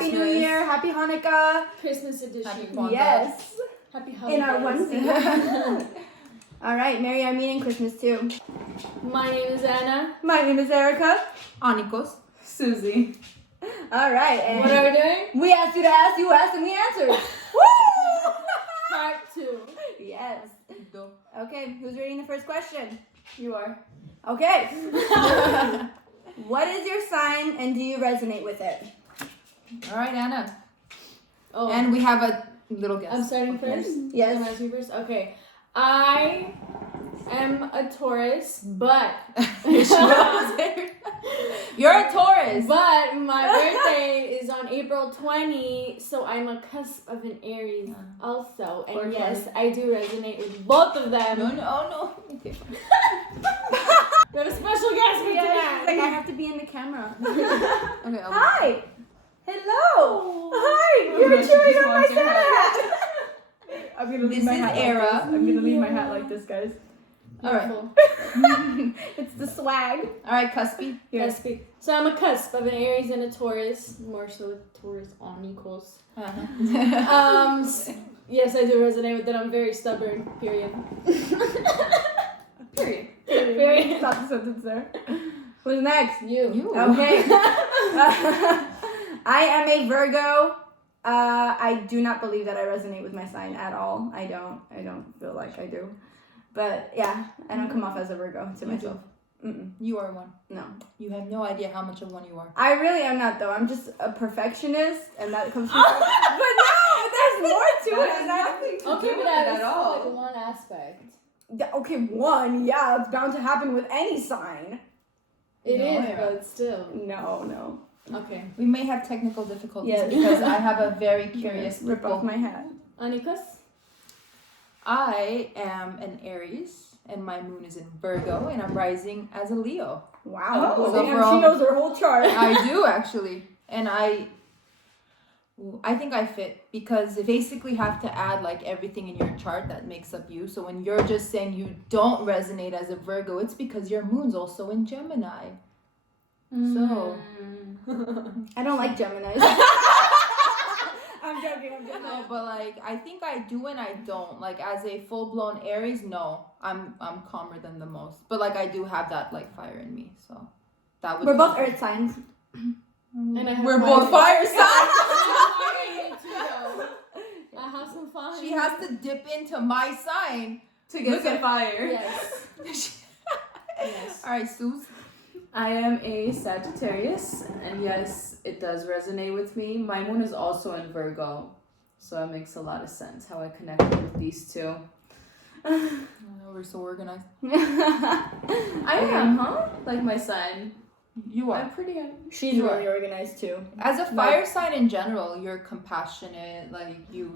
Happy New Year, Happy Hanukkah. Christmas edition. Happy yes. Happy holidays. In our onesie. All right, Merry Armenian Christmas too. My name is Anna. My name is Erica. Anikos. Susie. All right, and what are we doing? we asked you to ask, you asked, and we answered. Woo! Part 2. Yes. Okay, who's reading the first question? You are. Okay. What is your sign and do you resonate with it? All right, Anna. Oh. And we have a little guess. I'm starting first? Yes. Am I asking first? Okay. I am a Taurus, but You're a Taurus. But my birthday is on April 20, so I'm a cusp of an Aries also. And yes, I do resonate with both of them. No. Okay. We have a special guest for tonight. Like, I have to be in the camera. Okay. Hi. Hello. Hi. You were chewing on my Santa hat. I'm gonna leave This my is hat Era. like this. I'm gonna leave my hat like this, guys. All right. It's the swag. All right, Cuspy. Yes. So I'm a cusp of an Aries and a Taurus, more so with Taurus on equals. Yes, I do resonate with that. I'm very stubborn. Period. Period. Stop the sentence there. Who's next? You. Okay. I am a Virgo. I do not believe that I resonate with my sign at all. I don't feel like I do. But yeah, I don't come off as a Virgo to myself. You are one. No. You have no idea how much of one you are. I really am not though. I'm just a perfectionist, and that comes from. But no, there's more to it. Nothing to Okay, do but with that it is at all. like one aspect. Okay, one, yeah, it's bound to happen with any sign. It No, is, yeah. but still. No. Okay. We may have technical difficulties Yes. because I have a very curious Rip off my hat. Anikos? I am an Aries and my moon is in Virgo and I'm rising as a Leo. Wow. Oh, Damn, overall- she knows her whole chart. I do actually. And I think I fit because you basically have to add like everything in your chart that makes up you. So when you're just saying you don't resonate as a Virgo, it's because your moon's also in Gemini. So I don't like Geminis. I'm joking. no, but like I think I do and I don't. Like as a full blown Aries, no, I'm calmer than the most. But like I do have that like fire in me, so that would. We're both earth signs. And I have We're both fire signs. I have some fun. She has to dip into my sign To get some fire. Yes. Yes. All right, Suze. I am a Sagittarius, and yes, it does resonate with me. My moon is also in Virgo, so it makes a lot of sense how I connected with these two. We're so organized. I am, huh? Like my sign. You are. I'm pretty. She's You really organized too. As a fire sign in general, you're compassionate. Like you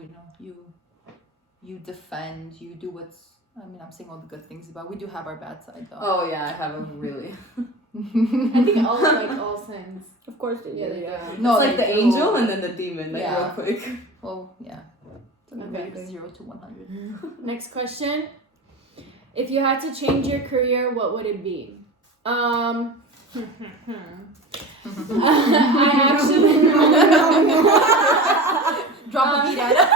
defend. You do what's. I mean, I'm saying all the good things about. We do have our bad side though. Oh yeah, I have a really. I think all signs. Of course they do. Yeah, they do. No, it's like they the do. angel and then the demon. Like Yeah. real quick. Well, yeah. Okay. 0 to 100. Next question. If you had to change your career, what would it be? I actually Drop a beat at it.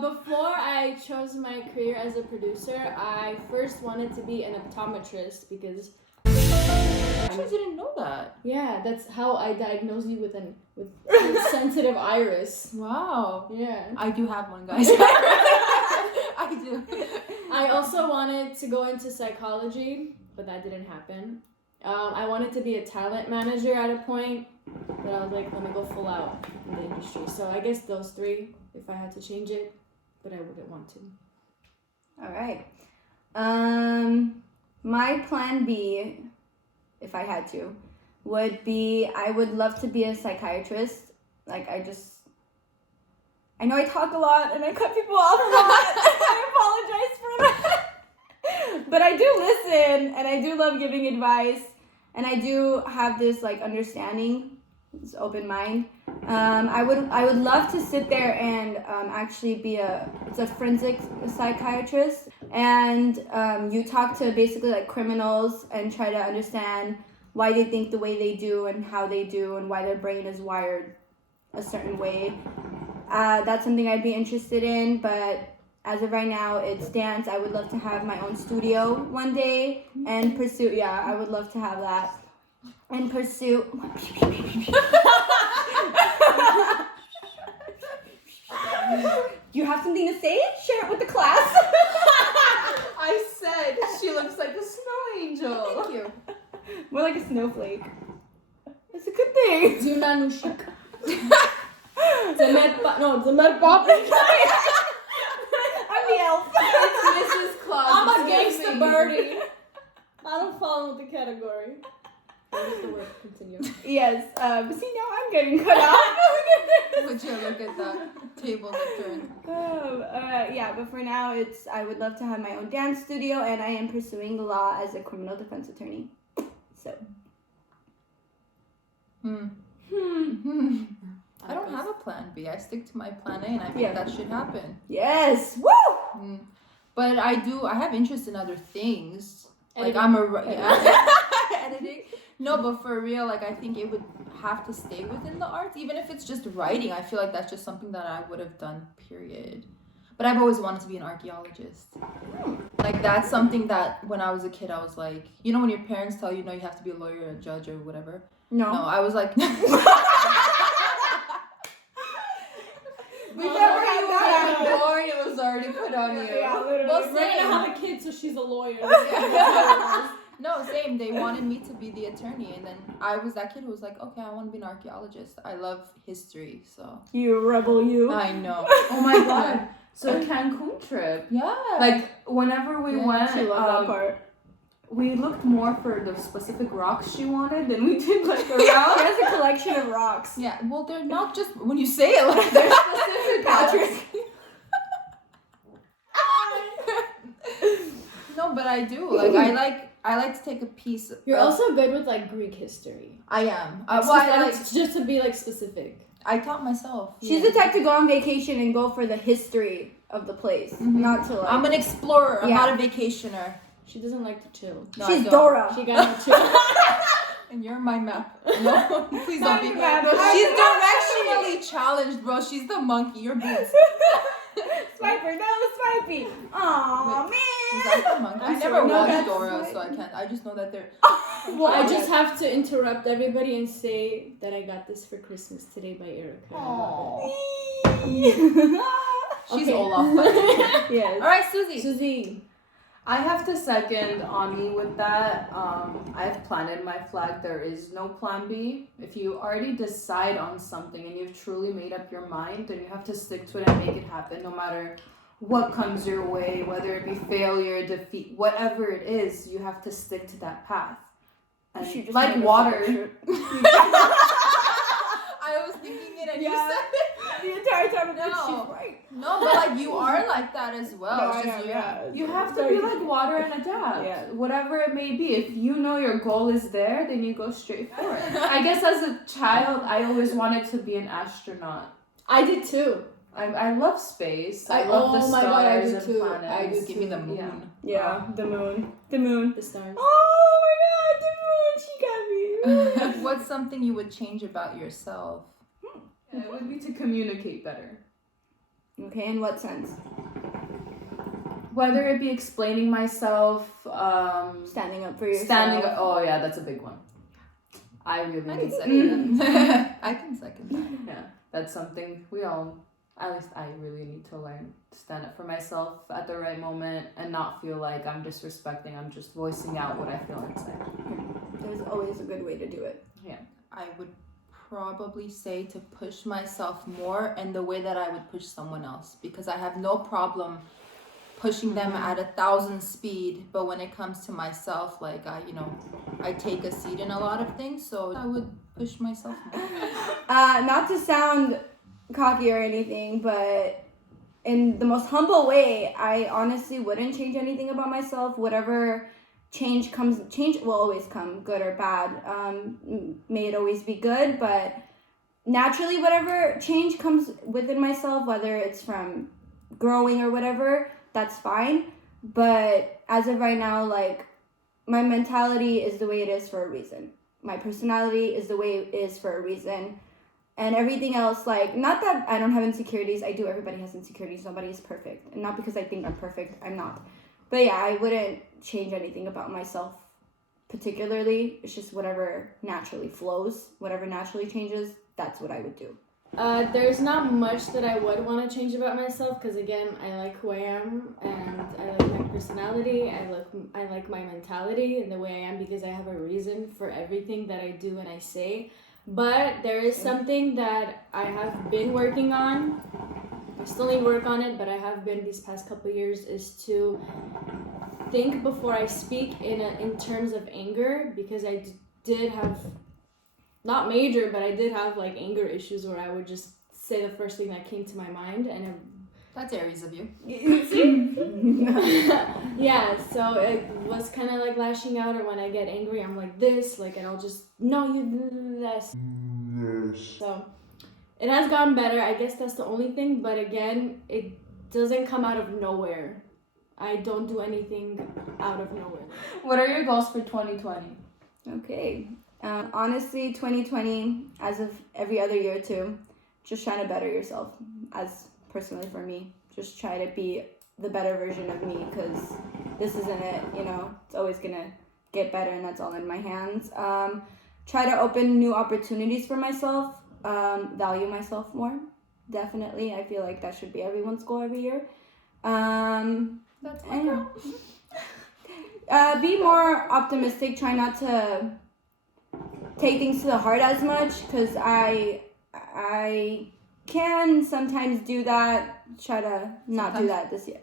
Before I chose my career as a producer, I first wanted to be an optometrist because I actually didn't know that. yeah, that's how I diagnose you with a sensitive iris. Wow. Yeah. I do have one, guys. I do. I also wanted to go into psychology, but that didn't happen. I wanted to be a talent manager at a point, but I was like, let me go full out in the industry. So I guess those three, if I had to change it, but I wouldn't want to. All right. My plan B, if I had to, would be I would love to be a psychiatrist. Like I know I talk a lot and I cut people off a lot. I apologize for that. But I do listen and I do love giving advice and I do have this like understanding, this open mind. I would love to sit there and actually be it's a forensic psychiatrist, and you talk to basically like criminals and try to understand why they think the way they do and how they do and why their brain is wired a certain way. That's something I'd be interested in, but as of right now, it's dance. I would love to have my own studio one day and pursue. Yeah, I would love to have that and pursue. You have something to say? Share it with the class. I said she looks like a snow angel. Thank you. More like a snowflake. It's a good thing. Zunanushik. Zemer Poppin. I'm the elf. It's Mrs. Claus. I'm a Excuse gangsta me. birdie. I don't fall into the category. What is the word? Continue. Yes, but see, now I'm getting cut off. Would you look at the tables that turn? Yeah, but for now, I would love to have my own dance studio, and I am pursuing law as a criminal defense attorney. So. I don't have a plan B. I stick to my plan A, and I think that should happen. Yes. Woo! But I have interest in other things. Editing. Like I'm editing. No, but for real, like I think it would have to stay within the arts, even if it's just writing. I feel like that's just something that I would have done. Period. But I've always wanted to be an archaeologist. Like that's something that when I was a kid, I was like, you know, when your parents tell you, no, you have to be a lawyer, or a judge, or whatever. No. I was like. We never had that. Born, it was already put on you. Yeah, literally. Well, We're gonna same. have a kid, so she's a lawyer. No, same. They wanted me to be the attorney, and then I was that kid who was like, okay, I want to be an archaeologist. I love history, so. You rebel, you. I know. Oh my god. So Cancun trip. Yeah. Like whenever we went, She loved that part. we looked more for the specific rocks she wanted than we did like She around. has a collection of rocks. Yeah. Well, they're not just when you say it like they're specific. Patrick. No, but I do. Like I like to take a piece. You're of, also good with like Greek history. I am. Just to be like specific. I taught myself. She's the type to go on vacation and go for the history of the place, not to like. I'm an explorer. I'm Yeah. not a vacationer. She doesn't like to chill. No, I She's don't. Dora. She got to chill. And you're my map. No, please don't be. your map. No, I'm she's your map. directionally challenged, bro. She's the monkey. You're boots. Swiper, no, Swipey. Aw, Is man. that the monkey? I I'm never sorry. No, watched that's Dora, right. so I can't. I just know that they're. Well, I just have to interrupt everybody and say that I got this for Christmas today by Erica. She's Okay. Olaf. But... Yes. All right, Susie. Susie. I have to second Ami with that. I've planted my flag. There is no plan B. If you already decide on something and you've truly made up your mind, then you have to stick to it and make it happen no matter what comes your way, whether it be failure, defeat, whatever it is, you have to stick to that path. And She just like made a water. shirt. I was thinking it, and you Yeah. said it. The entire time, I'm like, No. she's right. No, but like you are like that as well. No, It's I just know, you- yeah. You have to be like water and adapt. Yeah. Whatever it may be. If you know your goal is there, then you go straight for it. I guess as a child, I always wanted to be an astronaut. I did too. I love space. I love the oh my God, I stars do and too. planets. I do Give me the moon. Yeah. Yeah, the moon. The moon. The stars. Oh my god, the moon. She got me. What's something you would change about yourself? It would be to communicate better. Okay, in what sense? Whether it be explaining myself, Standing up for yourself. standing up. Oh yeah, that's a big one. I really I can need second that. I can second that. Yeah, that's something we all, at least I really need to learn to stand up for myself at the right moment and not feel like I'm disrespecting. I'm just voicing out what I feel inside. There's always a good way to do it. I would probably say to push myself more and the way that I would push someone else, because I have no problem pushing them at 1,000 speed, but when it comes to myself, like I take a seat in a lot of things, so I would push myself more. Not to sound cocky or anything, but in the most humble way, I honestly wouldn't change anything about myself. Whatever change will always come, good or bad. May it always be good, but naturally whatever change comes within myself, whether it's from growing or whatever, that's fine. But as of right now, like, my mentality is the way it is for a reason. my personality is the way it is for a reason. And everything else, like, not that I don't have insecurities. I do. Everybody has insecurities. Nobody is perfect. And not because I think I'm perfect. I'm not. But yeah, I wouldn't change anything about myself particularly. It's just whatever naturally flows, whatever naturally changes, that's what I would do. There's not much that I would want to change about myself because, again, I like who I am and I like my personality. I like my mentality and the way I am because I have a reason for everything that I do and I say. But there is something that I have been working on. I still need to work on it, but I have been these past couple of years, is to think before I speak in terms of anger, because I did have, not major, but I did have like anger issues where I would just say the first thing that came to my mind, and That's Aries of you. yeah, so it was kind of like lashing out, or when I get angry, I'm like this, like, and I'll just, no, you do this. So it has gotten better. I guess that's the only thing, but again, it doesn't come out of nowhere. I don't do anything out of nowhere. What are your goals for 2020? Okay. Honestly, 2020, as of every other year too, just trying to better yourself. As personally for me, just try to be the better version of me, because this isn't it, you know. It's always gonna get better, and that's all in my hands. Try to open new opportunities for myself. Value myself more. Definitely, I feel like that should be everyone's goal every year. That's my girl. Be more optimistic. Try not to take things to the heart as much, because I can sometimes do that. Try to not do that this year.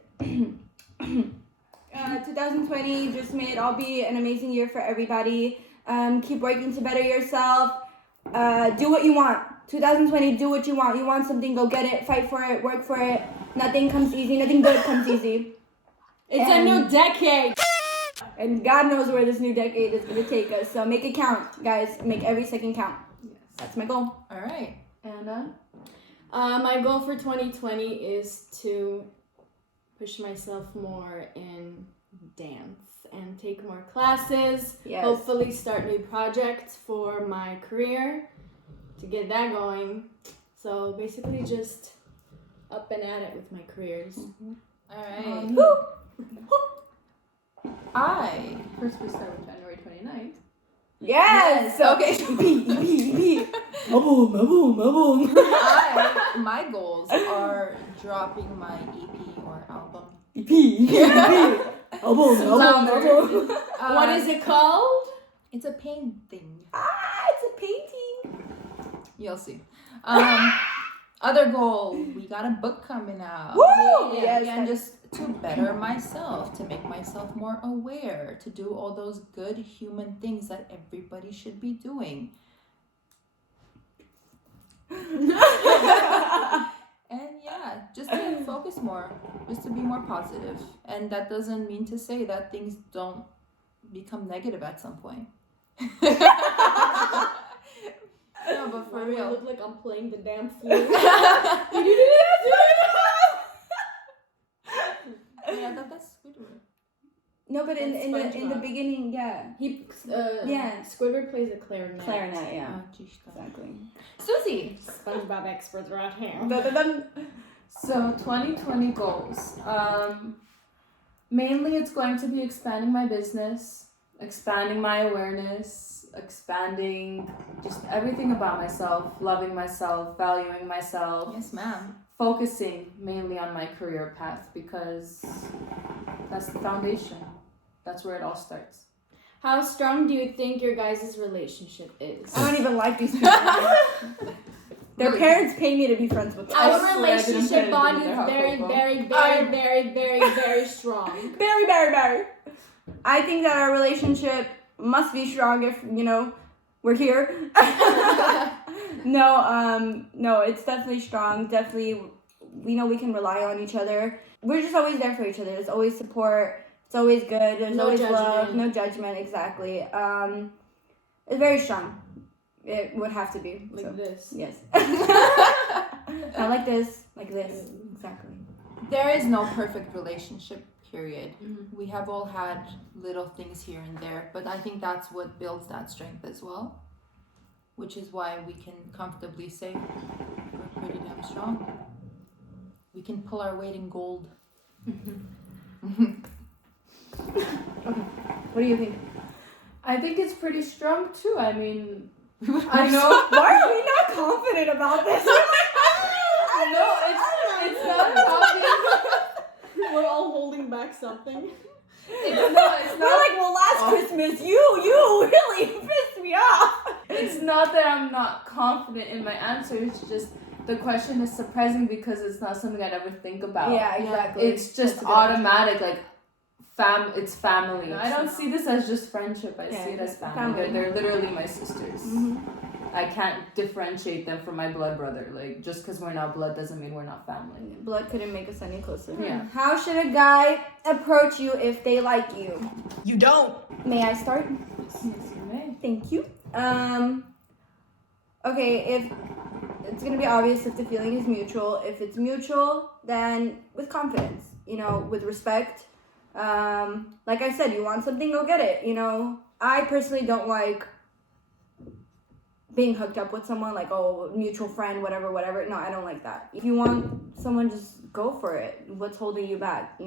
2020, just may it all be an amazing year for everybody. Keep working to better yourself. Do what you want. 2020, do what you want. You want something, go get it. Fight for it. Work for it. Nothing comes easy. Nothing good comes easy. It's a new decade! And God knows where this new decade is going to take us. So make it count, guys. Make every second count. Yes. That's my goal. All right. Anna? My goal for 2020 is to push myself more in dance and take more classes. Yes. Hopefully start new projects for my career to get that going. So basically just up and at it with my careers. All right. First we start with January 29th. Yes. Okay. Boom. My goals are dropping my EP or album. What is it called? It's a painting. It's a painting. You'll see. Other goal, we got a book coming out. Woo! Yeah, Yes, again, just to better myself, to make myself more aware, to do all those good human things that everybody should be doing. And yeah, just to focus more, just to be more positive. And that doesn't mean to say that things don't become negative at some point. No, but for Why do I real. look like I'm playing the damn flute? Yeah, that's Squidward. No, but in the SpongeBob. beginning, yeah. Yeah. Squidward plays a clarinet. Clarinet, yeah. Oh, geez, Exactly. Susie. SpongeBob experts right here. So 2020 goals. Mainly it's going to be expanding my business, expanding my awareness, expanding just everything about myself, loving myself, valuing myself. Yes, ma'am. Focusing mainly on my career path, because that's the foundation. That's where it all starts. How strong do you think your guys' relationship is? I don't even like these people. Their parents pay me to be friends with them. Our swear I didn't pay relationship bond anything is to their very, household, very, very strong. Very. I think that our relationship must be strong if, you know, we're here. No, it's definitely strong. Definitely, we know we can rely on each other. We're just always there for each other. There's always support. It's always good. There's No always judgment. love. No judgment, exactly. It's very strong. It would have to be. Like so. this. Yes. Not like this. Like this. Exactly. There is no perfect relationship, period. Mhm. We have all had little things here and there, but I think that's what builds that strength as well, which is why we can comfortably say we're pretty damn strong. We can pull our weight in gold. What do you think? I think it's pretty strong too. I mean, I know. Why are we not confident about this? no, it's not confident. We're all holding back something. It's not. We're like, well, last Christmas, you really pissed me off. It's not that I'm not confident in my answer. It's just the question is surprising because it's not something I'd ever think about. Yeah, exactly. It's just automatic, like it's family. I don't see this as just friendship. I Yeah, see it as family. family. They're literally my sisters. Mhm. I can't differentiate them from my blood brother. Like, just because we're not blood doesn't mean we're not family. Blood couldn't make us any closer. Yeah. How should a guy approach you if they like you? You don't. May I start? Yes, you may. Thank you. Okay, if it's gonna be obvious if the feeling is mutual. If it's mutual, then with confidence, with respect. Like I said, you want something, go get it. I personally don't like being hooked up with someone, like, oh, mutual friend, whatever. No, I don't like that. If you want someone, just go for it. What's holding you back,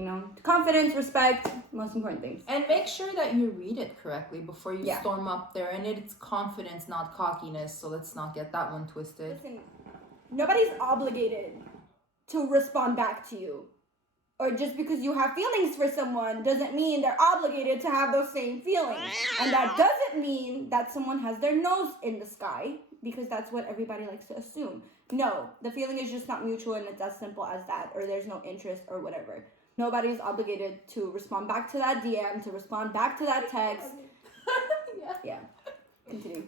Confidence, respect, most important things. And make sure that you read it correctly before you Yeah. storm up there. And it's confidence, not cockiness. So let's not get that one twisted. Listen, nobody's obligated to respond back to you. Or just because you have feelings for someone doesn't mean they're obligated to have those same feelings. And that doesn't mean that someone has their nose in the sky, because that's what everybody likes to assume. No, the feeling is just not mutual and it's as simple as that, or there's no interest or whatever. Nobody's obligated to respond back to that DM, to respond back to that text. Yeah. Continue.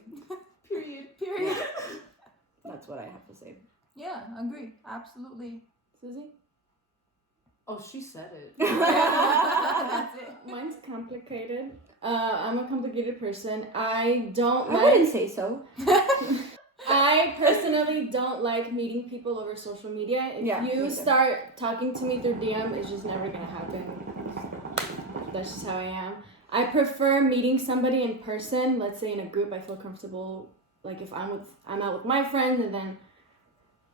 Period. That's what I have to say. Yeah, agree. Absolutely. Susie? Oh, she said it. That's it. Mine's complicated. I'm a complicated person. I I wouldn't say so. I personally don't like meeting people over social media. If Yeah, me you too. start talking to me through DM, it's just never gonna happen. That's just how I am. I prefer meeting somebody in person. Let's say in a group, I feel comfortable. Like if I'm out with my friends and then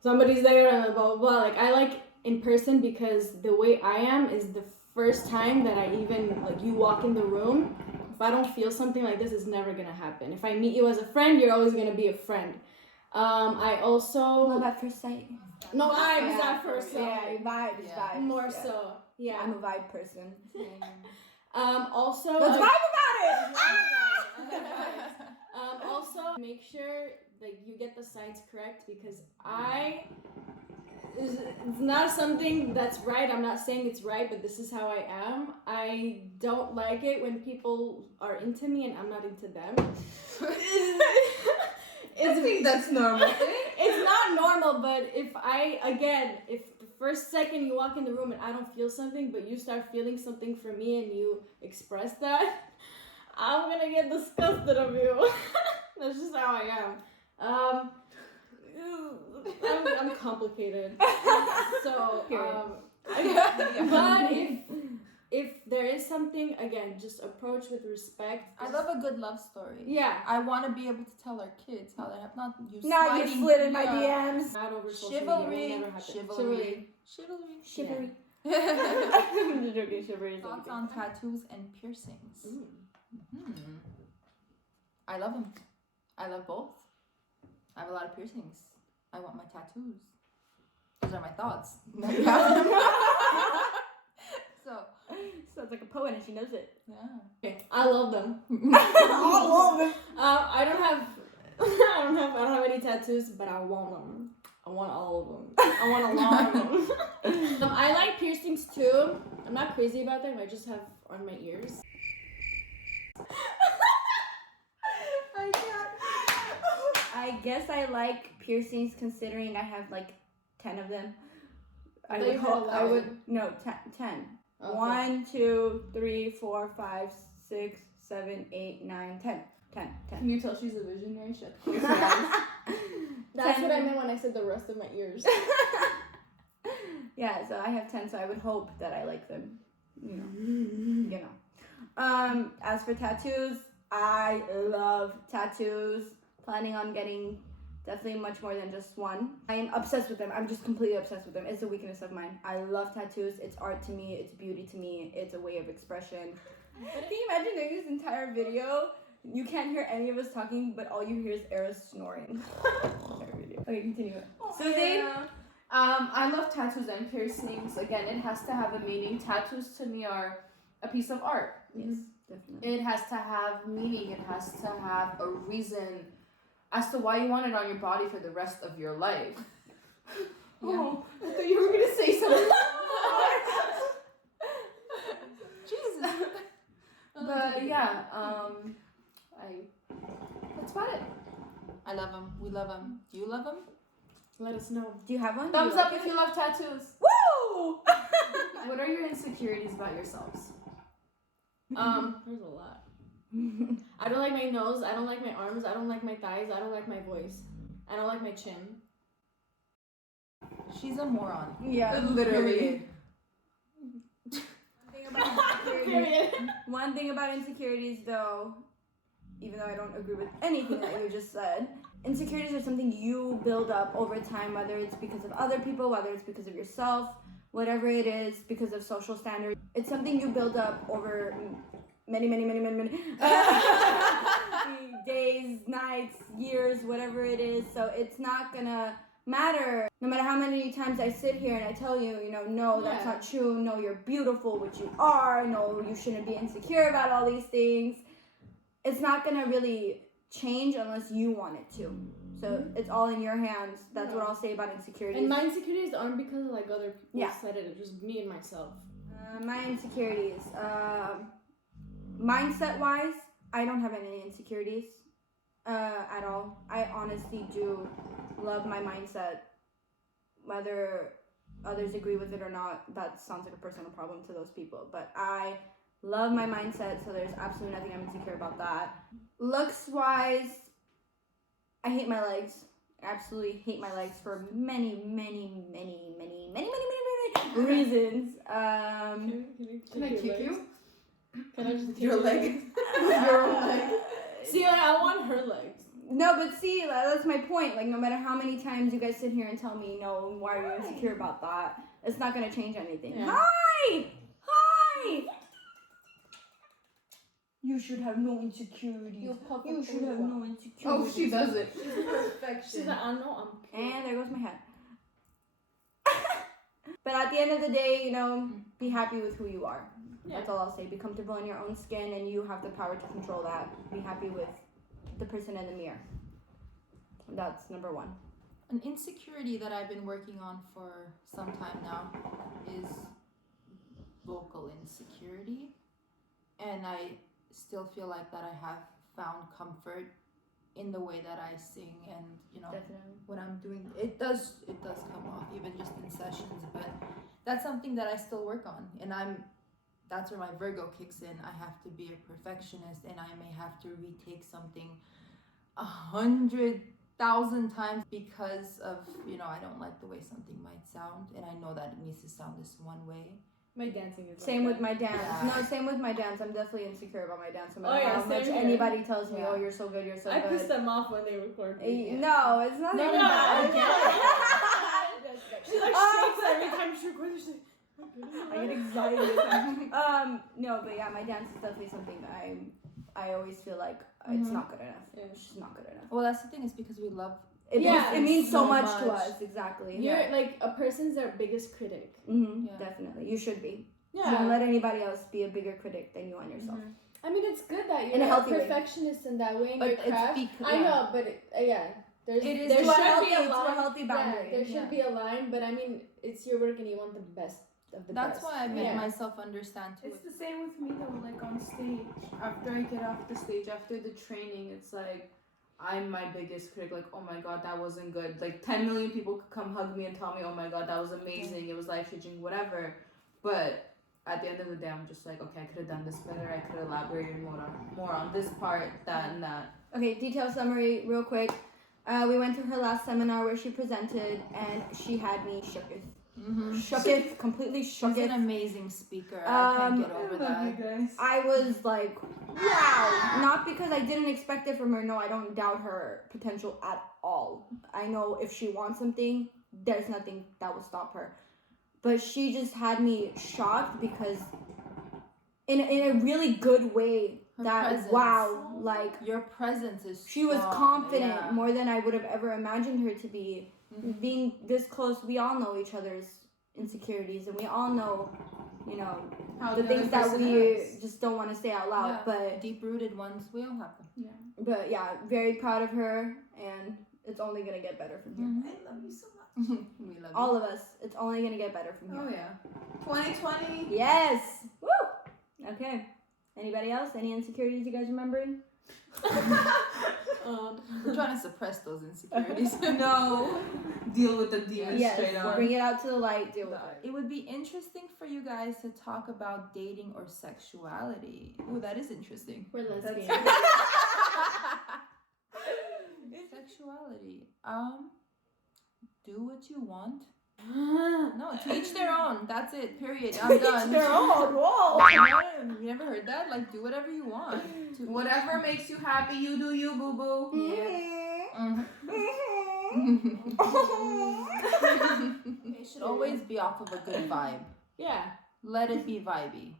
somebody's there and blah blah blah. Like I like in person because the way I am is the first time that I even you walk in the room. If I don't feel something like this, it's never gonna happen. If I meet you as a friend, you're always gonna be a friend. I also Love at first sight. no vibes at first sight. Yeah, vibes, vibes. More yeah. so, yeah. I'm a vibe person. Also, Let's vibe about it! also make sure that you get the signs correct because it's not something that's right. I'm not saying it's right, but this is how I am. I don't like it when people are into me and I'm not into them. I think that's normal. It's not normal, but if the first second you walk in the room and I don't feel something, but you start feeling something for me and you express that, I'm gonna get disgusted of you. That's just how I am. I'm complicated. So, but if there is something, again, just approach with respect. I love a good love story. Yeah. I want to be able to tell our kids how they have not you Now you sliding slid in my yeah. DMs. Not over social Chivalry. media. It will never happen. Chivalry. Shivery. Yeah. I'm just joking, shivery is Thoughts something. on tattoos and piercings. Ooh. I love them. I love both. I have a lot of piercings. I want my tattoos. Those are my thoughts. So, Sounds like a poet and she knows it. yeah. Okay, I love them. All of them. I don't have any tattoos, but I want them. I want all of them. I want a lot of them. I like piercings too. I'm not crazy about them. I just have on my ears. I can't. I guess I like piercings considering I have 10 of them. I thought would you had hope I 11. would no 10. Okay. 1, 2, 3, 4, 5, 6, 7, 8, 9, 10. 10. Can you tell she's a visionary? She had close her eyes. That's 10. what I meant when I said the rest of my ears. Yeah, so I have 10, so I would hope that I like them. you know. As for tattoos, I love tattoos. Planning on getting definitely much more than just one. I'm obsessed with them. I'm just completely obsessed with them. It's a weakness of mine. I love tattoos. It's art to me. It's beauty to me. It's a way of expression. Can you imagine doing this entire video? You can't hear any of us talking, but all you hear is Era snoring. Okay, continue. Susie? I love tattoos and piercings. Again, it has to have a meaning. Tattoos to me are a piece of art. Yes, definitely. It has to have meaning. It has to have a reason as to why you want it on your body for the rest of your life. Oh, I thought you were gonna say something. Jesus. But yeah, that's about it. I love them. We love them. Do you love them? Let us know. Do you have one? Thumbs Do you up like if you love tattoos. Woo! What are your insecurities about yourselves? There's a lot. I don't like my nose. I don't like my arms. I don't like my thighs. I don't like my voice. I don't like my chin. She's a moron. Yeah, Literally. One thing about insecurities, though, even though I don't agree with anything that you just said, insecurities are something you build up over time, whether it's because of other people, whether it's because of yourself, whatever it is, because of social standards. It's something you build up over many days, nights, years, whatever it is. So it's not gonna matter no matter how many times I sit here and I tell you, no, that's not true. No, you're beautiful, which you are. No, you shouldn't be insecure about all these things. It's not gonna really change unless you want it to. So it's all in your hands. That's what I'll say about insecurities. And my insecurities aren't because of like other people Yeah. said it. It's just me and myself. My insecurities. Mindset-wise, I don't have any insecurities at all. I honestly do love my mindset. Whether others agree with it or not, that sounds like a personal problem to those people. But I love my mindset, so there's absolutely nothing I'm insecure about that. Looks-wise, I hate my legs. I absolutely hate my legs for many reasons. Can I kick you? Can I just kick Your leg. Your leg. See, like, I want her legs. No, but see, that's my point. Like, no matter how many times you guys sit here and tell me, no, why are you insecure about that? It's not gonna change anything. Yeah. Hi! You should have no insecurities. You should have no insecurities. Oh, she does it. She's like, I know I'm cute. And there goes my hat. But at the end of the day, be happy with who you are. Yeah. That's all I'll say. Be comfortable in your own skin, and you have the power to control that. Be happy with the person in the mirror. That's number one. An insecurity that I've been working on for some time now is vocal insecurity. And I still feel like that I have found comfort in the way that I sing, and Definitely. when I'm doing it does come off even just in sessions, but that's something that I still work on, and that's where my Virgo kicks in. I have to be a perfectionist, and I may have to retake something 100,000 times because of I don't like the way something might sound, and I know that it needs to sound this one way. My dancing is Same like with my dance. Yeah. No, same with my dance. I'm definitely insecure about my dance. No matter Oh, yeah, how much same here. anybody tells me, Yeah. oh, you're so good, you're so I piss good. them off when they record me. No, it's not No, even no, that. She like shakes every time she records. She's like, I get excited. No, but yeah, my dance is definitely something that I always feel like it's not good enough. Yeah. It's just not good enough. Well, that's the thing, is because we love It Yeah, means so so much to much. us. Exactly. You're like a person's their biggest critic. Yeah. Definitely. You should be. Yeah. Don't let anybody else be a bigger critic than you on yourself. I mean, it's good that In you're a a healthy way. perfectionist in that way in But your it's craft. bec- I yeah. know, but there's It is there to a should be a to a line. healthy boundary. Yeah, there should be a line, but I mean, it's your work and you want the best of the That's best. why I made Yeah. myself understand too. It's the same with me though, like on stage. After I get off the stage, after the training, it's like I'm my biggest critic. Like, oh my god, that wasn't good. Like 10 million people could come hug me and tell me, oh my god, that was amazing. It was life changing, whatever. But at the end of the day, I'm just like, okay, I could have done this better. I could have elaborated more on this part, that, and that. Okay, detail summary, real quick. We went to her last seminar where she presented, and she had me shook. Shooketh, completely She's an shooketh. amazing speaker. I can't get I over love you that. guys. I was like, wow. Not because I didn't expect it from her. No, I don't doubt her potential at all. I know if she wants something, there's nothing that will stop her. But she just had me shocked because in a really good way. Her That presence. wow, like Your presence is she was strong, confident yeah. more than I would have ever imagined her to be. Being this close, we all know each other's insecurities, and we all know, you know, How the things other that person we is. just don't want to say out loud. Yeah. But Deep-rooted ones, we all have them. but yeah, very proud of her, and it's only gonna get better from here. I love you so much. We love All of us, it's only gonna get better from here. Oh yeah. 2020. Yes. Woo. Okay. Anybody else? Any insecurities you guys remembering? We're trying to suppress those insecurities. No. Deal with the demons straight Yes. on. Bring it out to the light. Deal with it. It would be interesting for you guys to talk about dating or sexuality. Ooh, that is interesting. We're lesbians. Sexuality. Do what you want. No, to each their own. That's it. Period. I'm done. Their own. Whoa. You never heard that? Like, do whatever you want. To each- Whatever makes you happy, you do you, boo boo. Yeah. It should always be off of a good vibe. Yeah. Let it be vibey.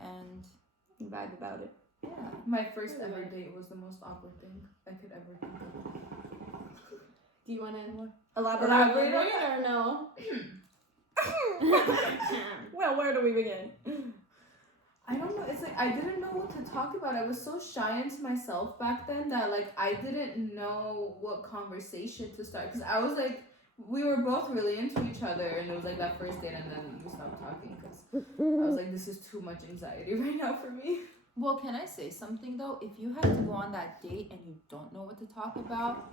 And Vibe about it. yeah. My first ever date was the most awkward thing I could ever think of. Do you want to Elaborate. elaborate on it or no? Well, where do we begin? I don't know. It's like I didn't know what to talk about. I was so shy into myself back then that like I didn't know what conversation to start because I was like we were both really into each other and it was like that first date and then we stopped talking because I was like this is too much anxiety right now for me. Well, can I say something though? If you have to go on that date and you don't know what to talk about,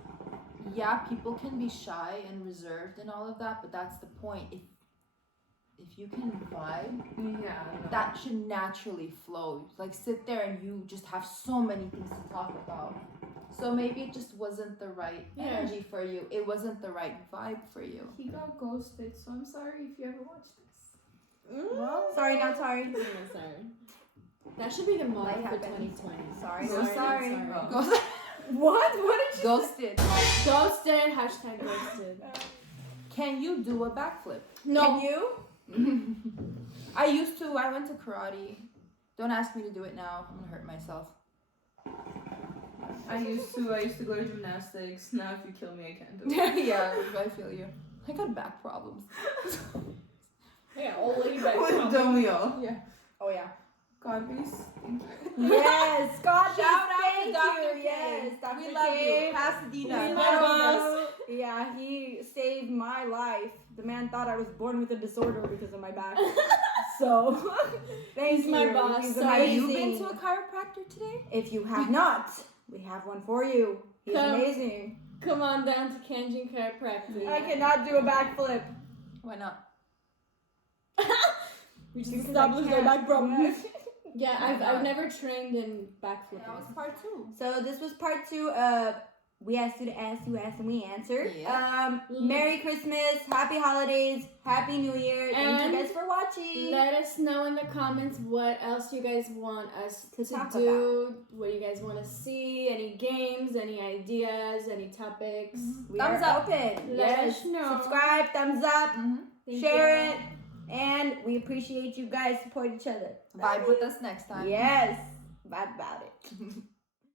yeah, people can be shy and reserved and all of that, but that's the point. If you can vibe, Yeah. No. that should naturally flow. Like sit there and you just have so many things to talk about. So maybe it just wasn't the right energy for you. It wasn't the right vibe for you. He got ghosted, so I'm sorry if you ever watched this. Well, Sorry, not sorry. I'm sorry. That should be the motto Life for happens. 2020. Sorry, So not sorry. Oh. ghost- What? What did you ghosted. Ghosted. Hashtag ghosted. Can you do a backflip? Can you? I used to. I went to karate. Don't ask me to do it now. I'm gonna hurt myself. I used to go to gymnastics. Now if you kill me I can't do it. Yeah, I feel you. I got back problems. Yeah, old lady back. Don't we all? Yeah. Oh yeah. God please. Thank you. Yes, God, Shout out to thank Dr. you. K. Yes, Dr. We love K. you. Pasadena. We love Yeah, he saved my life. The man thought I was born with a disorder because of my back. So, thank He's you. my boss. He's So Have you been amazing. to a chiropractor today? If you have not, we have one for you. He's Come. amazing. Come on down to Kanjin Chiropractic. I cannot do a backflip. Why not? We just Because established I our can't. back problems. Yeah. Yeah, I've never trained in backflipping. That was part 2. So this was part 2 of We Asked You to Ask, You Asked, and We Answered. Yeah. Merry Christmas, Happy Holidays, Happy New Year. Thank And you guys for watching. Let us know in the comments what else you guys want us to talk do. What do you guys want to see? Any games? Any ideas? Any topics? We Thumbs are up. open. Let Yes. us know. Subscribe, thumbs up, Thank share you. it, and we appreciate you guys support each other. Vibe with us next time. Yes. Vibe about it.